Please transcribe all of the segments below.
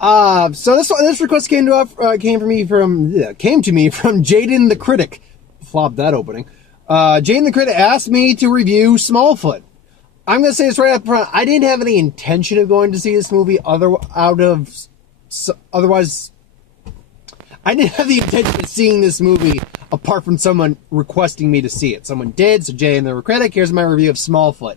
So this request came to me from Jaden the Critic. Flopped that opening. Jaden the Critic asked me to review Smallfoot. I'm gonna say this right up front. I didn't have any intention of going to see this movie. Otherwise, I didn't have the intention of seeing this movie apart from someone requesting me to see it. Someone did. So Jaden the Critic, here's my review of Smallfoot.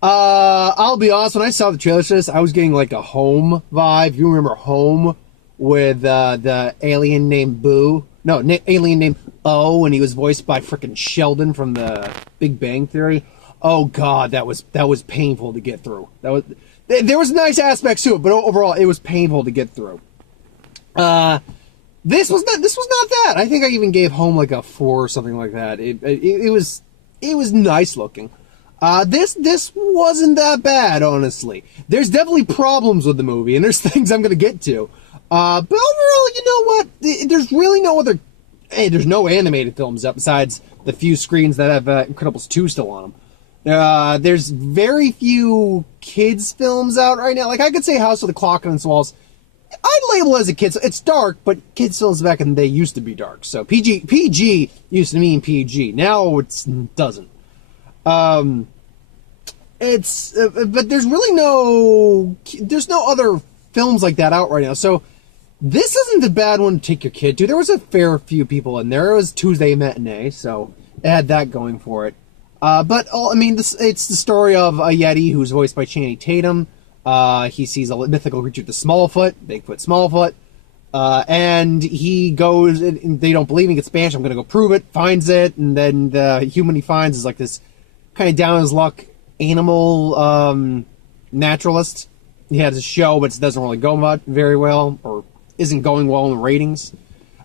I'll be honest, when I saw the trailer for this, I was getting like a Home vibe. You remember Home with the alien named Boo? No, alien named O, and he was voiced by frickin' Sheldon from the Big Bang Theory. Oh god, that was painful to get through. There was nice aspects to it, but overall it was painful to get through. This was not that. I think I even gave Home like a 4 or something like that. It was nice looking. This wasn't that bad, honestly. There's definitely problems with the movie, and there's things I'm gonna get to. But overall, you know what? There's really no other. Hey, there's no animated films up besides the few screens that have Incredibles 2 still on them. There's very few kids films out right now. Like I could say House of the Clock on its Walls. I'd label it as a kids. It's dark, but kids films back in the day used to be dark. So PG used to mean PG. Now it doesn't. But there's really there's no other films like that out right now. So this isn't a bad one to take your kid to. There was a fair few people in there. It was Tuesday matinee, so it had that going for it. It's the story of a Yeti who's voiced by Channing Tatum. He sees a mythical creature, the Smallfoot, Bigfoot Smallfoot, and he goes, and they don't believe him, gets banished. I'm going to go prove it, finds it, and then the human he finds is like this kind of down on his luck animal naturalist. He has a show, but it doesn't really go very well, or isn't going well in the ratings.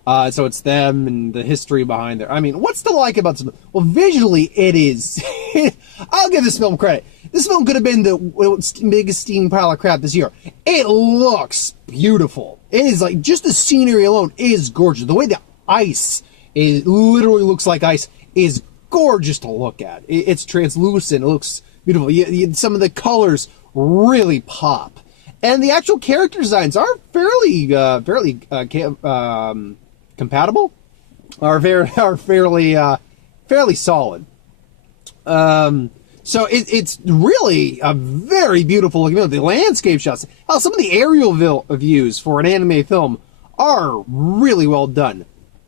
So it's them and the history behind it. I mean, what's to like about this? Well, visually, it is. I'll give this film credit. This film could have been the biggest steam pile of crap this year. It looks beautiful. It is like, just the scenery alone is gorgeous. The way the ice literally looks like ice is gorgeous to look at. It's translucent. It looks beautiful. Some of the colors really pop. And the actual character designs are fairly compatible, are fairly solid. So it's really a very beautiful looking film. The landscape shots, some of the aerial views for an anime film are really well done.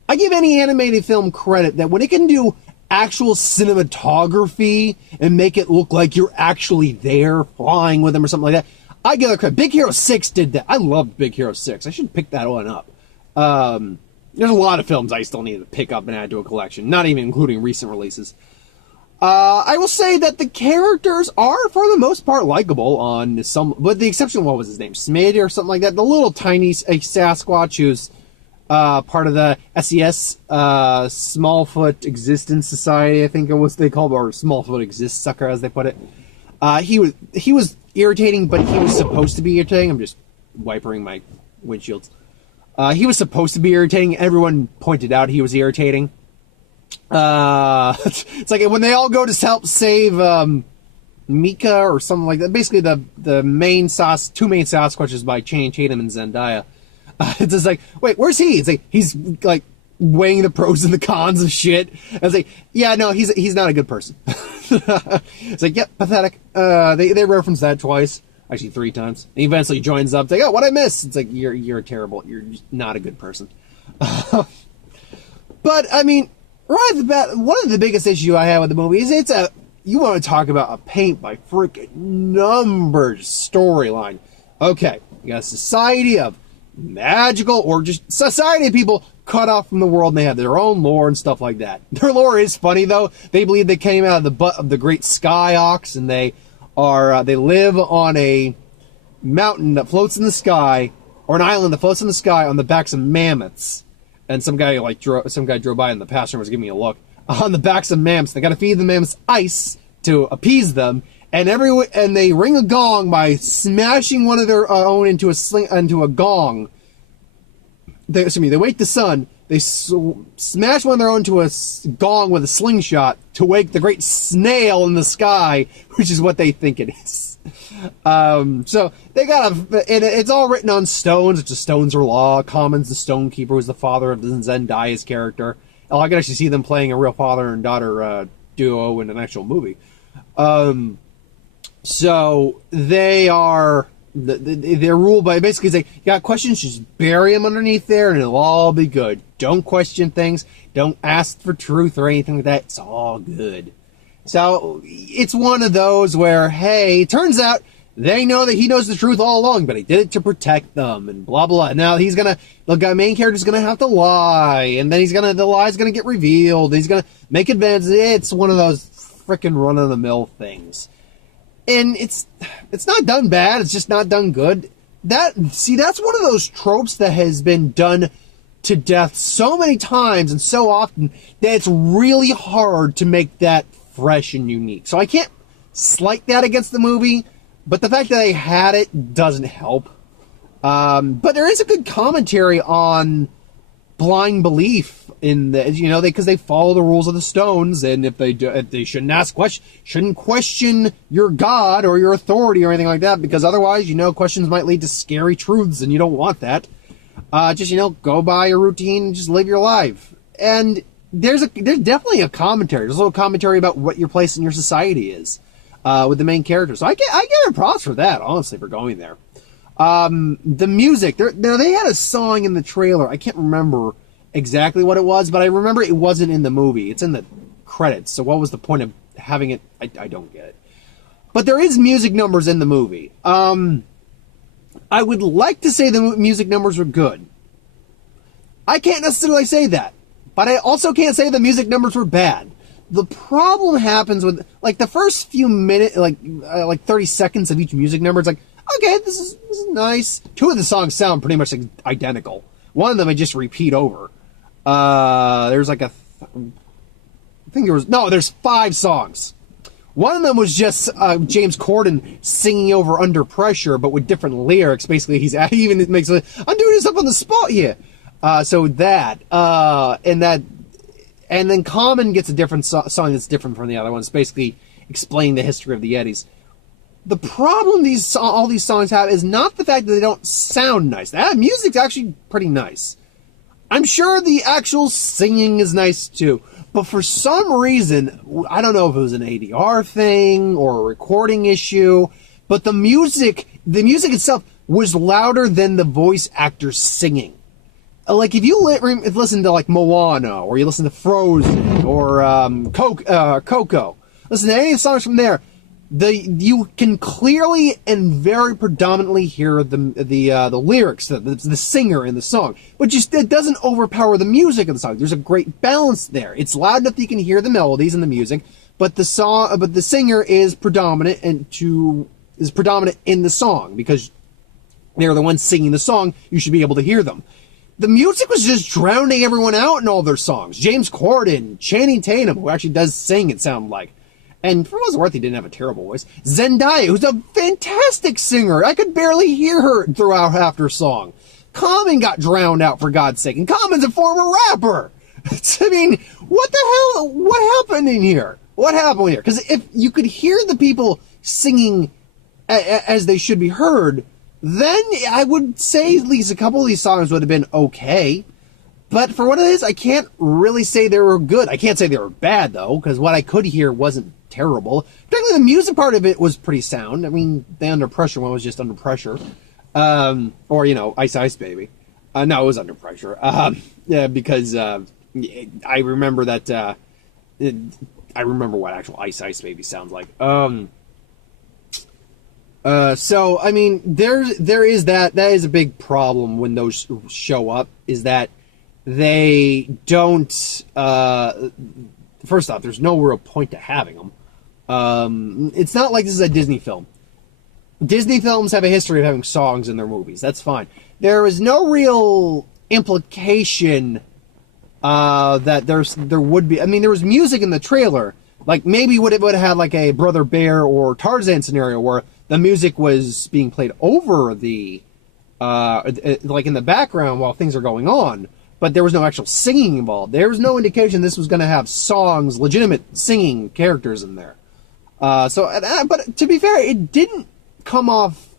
I give any animated film credit that when it can do actual cinematography and make it look like you're actually there flying with them or something like that, I give it credit. Big Hero 6 did that. I loved Big Hero 6. I should pick that one up. There's a lot of films I still need to pick up and add to a collection, not even including recent releases. I will say that the characters are, for the most part, likable on with the exception of, what was his name? Smid or something like that. The little tiny Sasquatch who's part of the SES, Smallfoot Existence Society, I think it was they called, or Smallfoot Exist Sucker, as they put it. He was irritating, but he was supposed to be irritating. I'm just wipering my windshields. He was supposed to be irritating. Everyone pointed out he was irritating. It's like when they all go to help save Mika or something like that. Basically, the two main Sasquatches by Channing Tatum and Zendaya. It's just like, wait, where's he? It's like he's like weighing the pros and the cons of shit. I was like, yeah, no, he's not a good person. It's like, yep, pathetic. They reference that twice, actually 3 times. And he eventually joins up. It's like, oh, what I miss? It's like, you're terrible. You're just not a good person. But I mean, right off the bat, one of the biggest issues I have with the movie is you want to talk about a paint by freaking numbers storyline. Okay, you got a society of magical, or just society of people cut off from the world, and they have their own lore and stuff like that. Their lore is funny, though. They believe they came out of the butt of the great sky ox, and they live on a mountain that floats in the sky, or an island that floats in the sky on the backs of mammoths. And some guy drove by in the past and was giving me a look. On the backs of mammoths, they got to feed the mammoths ice to appease them, and they ring a gong by smashing one of their own into a gong. They wake the sun. They smash one of their own into a gong with a slingshot to wake the great snail in the sky, which is what they think it is. So they got and it's all written on stones. It's just stones are law. Common's the stone keeper, who's the father of Zendaya's character. Oh, I can actually see them playing a real father and daughter duo in an actual movie. So they're ruled by basically say, you got questions, just bury them underneath there and it'll all be good. Don't question things. Don't ask for truth or anything like that. It's all good. So it's one of those where, hey, it turns out they know that he knows the truth all along, but he did it to protect them and blah, blah. Now the main character's gonna have to lie, and then the lie's gonna get revealed. He's gonna make advances. It's one of those frickin' run-of-the-mill things. And it's not done bad, it's just not done good. That's one of those tropes that has been done to death so many times and so often that it's really hard to make that fresh and unique. So I can't slight that against the movie, but the fact that they had it doesn't help. But there is a good commentary on blind belief in the, because they follow the rules of the stones, and if they shouldn't question your God or your authority or anything like that, because otherwise, questions might lead to scary truths, and you don't want that. Just go by your routine and just live your life. And there's definitely a commentary. There's a little commentary about what your place in your society is with the main character. So I give her props for that, honestly, for going there. The music, they had a song in the trailer. I can't remember exactly what it was, but I remember it wasn't in the movie. It's in the credits. So what was the point of having it? I don't get it. But there is music numbers in the movie. I would like to say the music numbers were good. I can't necessarily say that, but I also can't say the music numbers were bad. The problem happens with the first few minutes, like 30 seconds of each music number. It's like, okay, this is nice. Two of the songs sound pretty much identical. One of them I just repeat over. There's there's 5 songs. One of them was just James Corden singing over Under Pressure, but with different lyrics. Basically, I'm doing this up on the spot here. And then Common gets a different song that's different from the other ones, basically explaining the history of the Yetis. The problem all these songs have is not the fact that they don't sound nice. That music's actually pretty nice. I'm sure the actual singing is nice too, but for some reason, I don't know if it was an ADR thing or a recording issue, but the music itself was louder than the voice actors singing. Like, if you listen to, Moana, or you listen to Frozen, or Coco, listen to any of the songs from there, you can clearly and very predominantly hear the lyrics, the singer in the song, but it doesn't overpower the music of the song. There's a great balance there. It's loud enough that you can hear the melodies and the music, but the singer is predominant in the song, because they're the ones singing the song. You should be able to hear them. The music was just drowning everyone out in all their songs. James Corden, Channing Tatum, who actually does sing, it sounded like. And for what it's worth, he didn't have a terrible voice. Zendaya, who's a fantastic singer. I could barely hear her throughout half her song. Common got drowned out, for God's sake. And Common's a former rapper. I mean, what the hell? What happened in here? What happened here? Because if you could hear the people singing as they should be heard, then I would say at least a couple of these songs would have been okay. But for what it is, I can't really say they were good. I can't say they were bad, though, because what I could hear wasn't terrible. Particularly the music part of it was pretty sound. I mean, the Under Pressure one was just Under Pressure. Or, Ice Ice Baby. No, it was Under Pressure. Yeah, because I remember that... I remember what actual Ice Ice Baby sounds like. So, I mean, there is that is a big problem when those show up, is that they don't, first off, there's no real point to having them. It's not like this is a Disney film. Disney films have a history of having songs in their movies. That's fine. There is no real implication that there would be. I mean, there was music in the trailer. Like, maybe it would have had like a Brother Bear or Tarzan scenario where the music was being played over the, like in the background while things are going on, but there was no actual singing involved. There was no indication this was going to have songs, legitimate singing characters in there. But to be fair, it didn't come off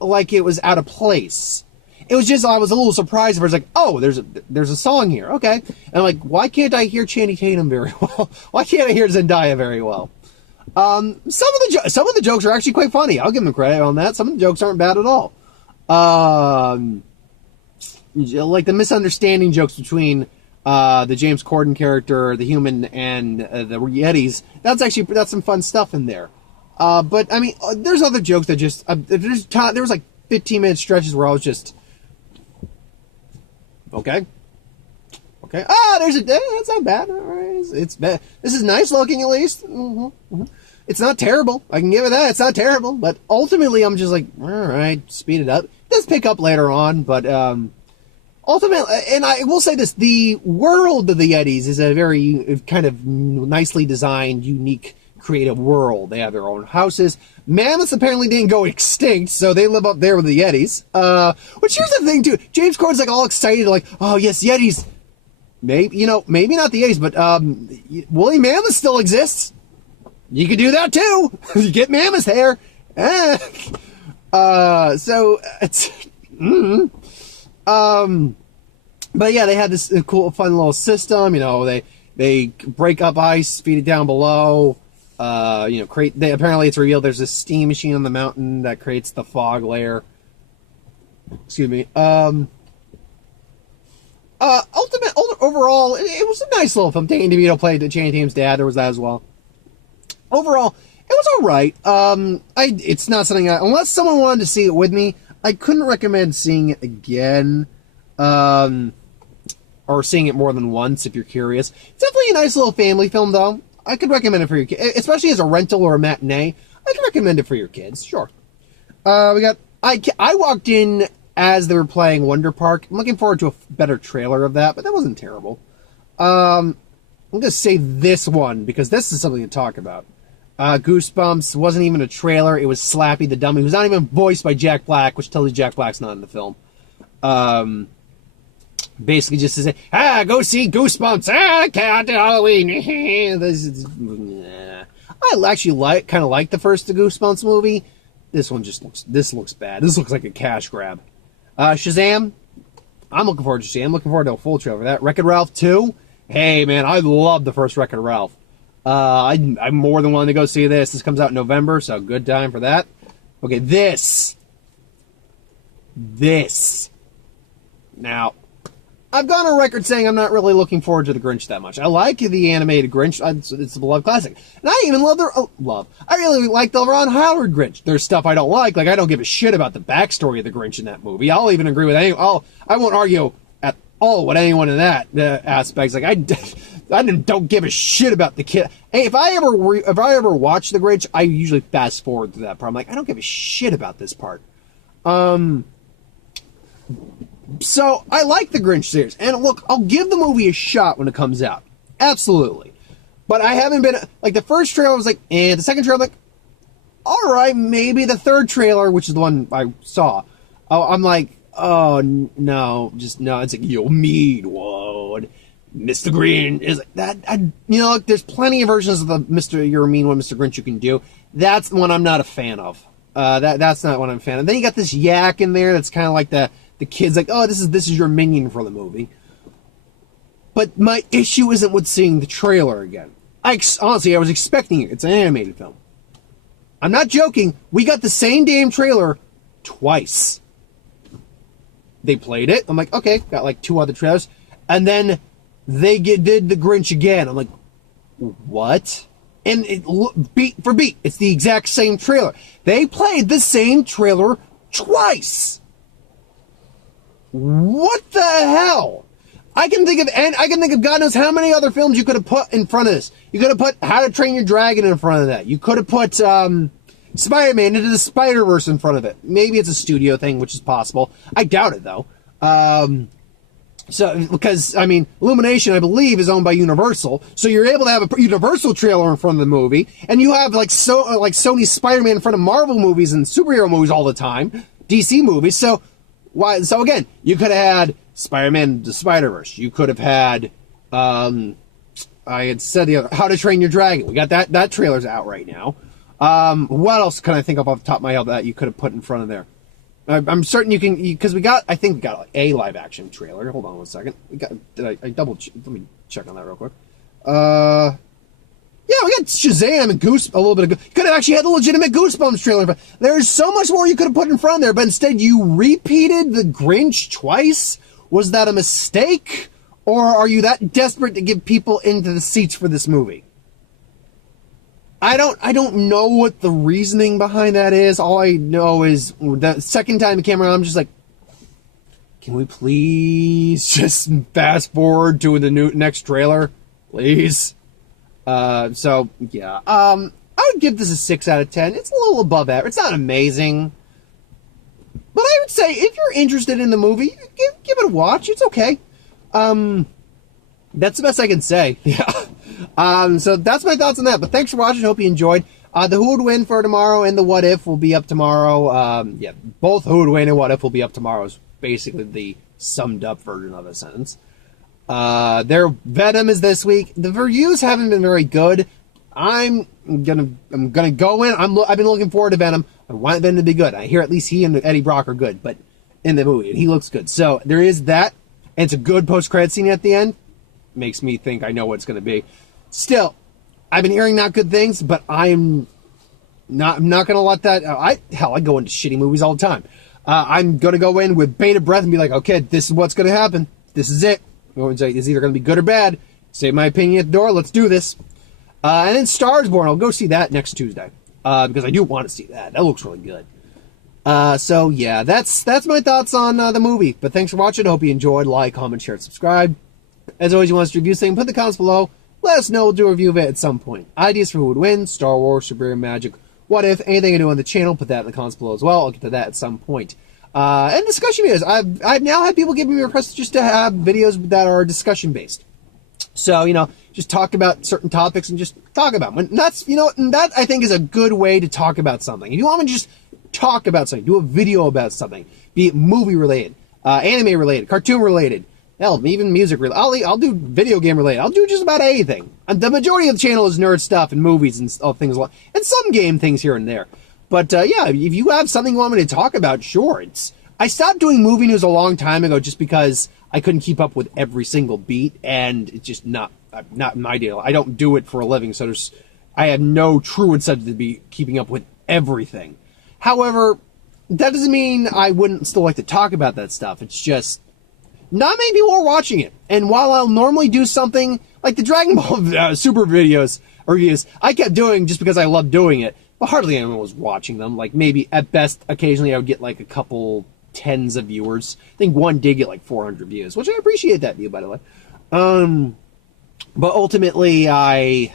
like it was out of place. It was just, I was a little surprised. I was like, oh, there's a song here. Okay. And I'm like, why can't I hear Channing Tatum very well? Why can't I hear Zendaya very well? Some of the jokes are actually quite funny. I'll give them credit on that. Some of the jokes aren't bad at all. Like the misunderstanding jokes between the James Corden character, the human, and the Yetis. That's some fun stuff in there. But I mean, there's other jokes that just there was like 15-minute stretches where I was just okay. That's not bad. All right, it's bad. This is nice looking at least. Mm-hmm, mm-hmm. It's not terrible. I can give it that. It's not terrible. But ultimately, I'm just like, all right, speed it up. It does pick up later on, but ultimately, and I will say this: the world of the Yetis is a very kind of nicely designed, unique, creative world. They have their own houses. Mammoths apparently didn't go extinct, so they live up there with the Yetis. Which here's the thing too: James Corden's like all excited, like, oh yes, Yetis. Maybe not the Yetis, but woolly mammoth still exists. You could do that too. You get mammoth hair. So it's. But yeah, they had this cool, fun little system. They break up ice, feed it down below. Apparently it's revealed there's a steam machine on the mountain that creates the fog layer. Excuse me. Overall, it was a nice little film. Danny DeVito played Channing Tatum's dad. There was that as well. Overall, it was all right. It's not something unless someone wanted to see it with me, I couldn't recommend seeing it again, or seeing it more than once if you're curious. It's definitely a nice little family film, though. I could recommend it for your kids, especially as a rental or a matinee. I can recommend it for your kids, sure. I walked in as they were playing Wonder Park. I'm looking forward to a better trailer of that, but that wasn't terrible. I'm going to say this one, because this is something to talk about. Goosebumps wasn't even a trailer. It was Slappy the Dummy, who's not even voiced by Jack Black, which tells you Jack Black's not in the film. Basically just to say, go see Goosebumps. Count Halloween. I actually kind of like the first Goosebumps movie. This one this looks bad. This looks like a cash grab. Shazam. I'm looking forward to Shazam. I'm looking forward to a full trailer for that. Wreck-It Ralph 2. Hey, man, I love the first Wreck-It Ralph. I'm more than willing to go see this. This comes out in November, so good time for that. Okay, this. Now, I've gone on record saying I'm not really looking forward to The Grinch that much. I like the animated Grinch. It's a beloved classic. And I even I really like the Ron Howard Grinch. There's stuff I don't like I don't give a shit about the backstory of the Grinch in that movie. I'll even agree with anyone. I won't argue at all with anyone in that aspects. Like, I don't give a shit about the kid. Hey, if I ever watch The Grinch, I usually fast forward to that part. I'm like, I don't give a shit about this part. So, I like the Grinch series. And look, I'll give the movie a shot when it comes out. Absolutely. But I haven't been... Like, the first trailer, I was like, the second trailer, I'm like, alright, maybe. The third trailer, which is the one I saw, I'm like, oh, no, just no. It's like, you mean one. Mr. Green is like that. Look, there's plenty of versions of the You're a Mean One, Mr. Grinch you can do. That's one I'm not a fan of. That's not what I'm a fan of. Then you got this yak in there that's kind of like the kids like, oh, this is your minion for the movie. But my issue isn't with seeing the trailer again. Honestly, I was expecting it. It's an animated film. I'm not joking. We got the same damn trailer twice. They played it. I'm like, okay, got like 2 other trailers. And then they did the Grinch again. I'm like, what? And beat for beat, it's the exact same trailer. They played the same trailer twice. What the hell? I can think of God knows how many other films you could have put in front of this. You could have put How to Train Your Dragon in front of that. You could have put Spider-Man Into the Spider-Verse in front of it. Maybe it's a studio thing, which is possible. I doubt it, though. Because Illumination, I believe, is owned by Universal. So you're able to have a Universal trailer in front of the movie, and you have like Sony's Spider-Man in front of Marvel movies and superhero movies all the time, DC movies. So again, you could have had Spider-Man the Spider-Verse. You could have had, I had said the other, How to Train Your Dragon. We got that trailer's out right now. What else can I think of off the top of my head that you could have put in front of there? I'm certain you can, because I think we got like a live action trailer. Hold on one second. I double, let me check on that real quick. Yeah, we got Shazam and a little bit of, you could have actually had the legitimate Goosebumps trailer, but there's so much more you could have put in front there, but instead you repeated the Grinch twice? Was that a mistake? Or are you that desperate to get people into the seats for this movie? I don't know what the reasoning behind that is. All I know is the second time it came around, I'm just like, can we please just fast forward to the next trailer? Please? So, yeah. I would give this a 6 out of 10. It's a little above average. It's not amazing. But I would say, if you're interested in the movie, give it a watch. It's okay. That's the best I can say. Yeah. So that's my thoughts on that. But thanks for watching. Hope you enjoyed. The Who Would Win for tomorrow and the What If will be up tomorrow. Yeah, both Who Would Win and What If will be up tomorrow is basically the summed up version of a sentence. Their Venom is this week. The reviews haven't been very good. I'm gonna go in. I've been looking forward to Venom. I want Venom to be good. I hear at least he and Eddie Brock are good, but in the movie, and he looks good. So there is that, and it's a good post-credit scene at the end. Makes me think I know what it's gonna be. Still, I've been hearing not good things, but I'm not gonna let that. I go into shitty movies all the time. I'm gonna go in with bated breath and be like, okay, this is what's gonna happen. This is it. It's either going to be good or bad. Save my opinion at the door. Let's do this. And then Star is Born. I'll go see that next Tuesday. Because I do want to see that. That looks really good. So, yeah. That's my thoughts on the movie. But thanks for watching. Hope you enjoyed. Like, comment, share, and subscribe. As always, you want us to review something, put the comments below. Let us know. We'll do a review of it at some point. Ideas for who would win. Star Wars, superhero magic. What if? Anything I do on the channel, put that in the comments below as well. I'll get to that at some point. And discussion videos. I've now had people giving me requests just to have videos that are discussion based. So, just talk about certain topics and just talk about them. And that's, and that I think is a good way to talk about something. If you want me to just talk about something, do a video about something, be it movie related, anime related, cartoon related, hell, even music related. I'll do video game related. I'll do just about anything. And the majority of the channel is nerd stuff and movies and things like, and some game things here and there. But, yeah, if you have something you want me to talk about, sure. I stopped doing movie news a long time ago just because I couldn't keep up with every single beat, and it's just not my deal. I don't do it for a living, so I have no true incentive to be keeping up with everything. However, that doesn't mean I wouldn't still like to talk about that stuff. It's just not many people are watching it. And while I'll normally do something like the Dragon Ball Super videos or reviews, I kept doing just because I love doing it. But hardly anyone was watching them. Like, maybe, at best, occasionally I would get, like, a couple tens of viewers. I think one did get, like, 400 views, which I appreciate that view, by the way. But ultimately, with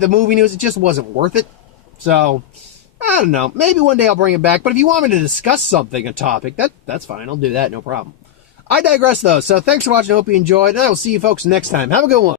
the movie news, it just wasn't worth it. So, I don't know. Maybe one day I'll bring it back. But if you want me to discuss something, a topic, that's fine. I'll do that, no problem. I digress, though. So, thanks for watching. I hope you enjoyed. And I will see you folks next time. Have a good one.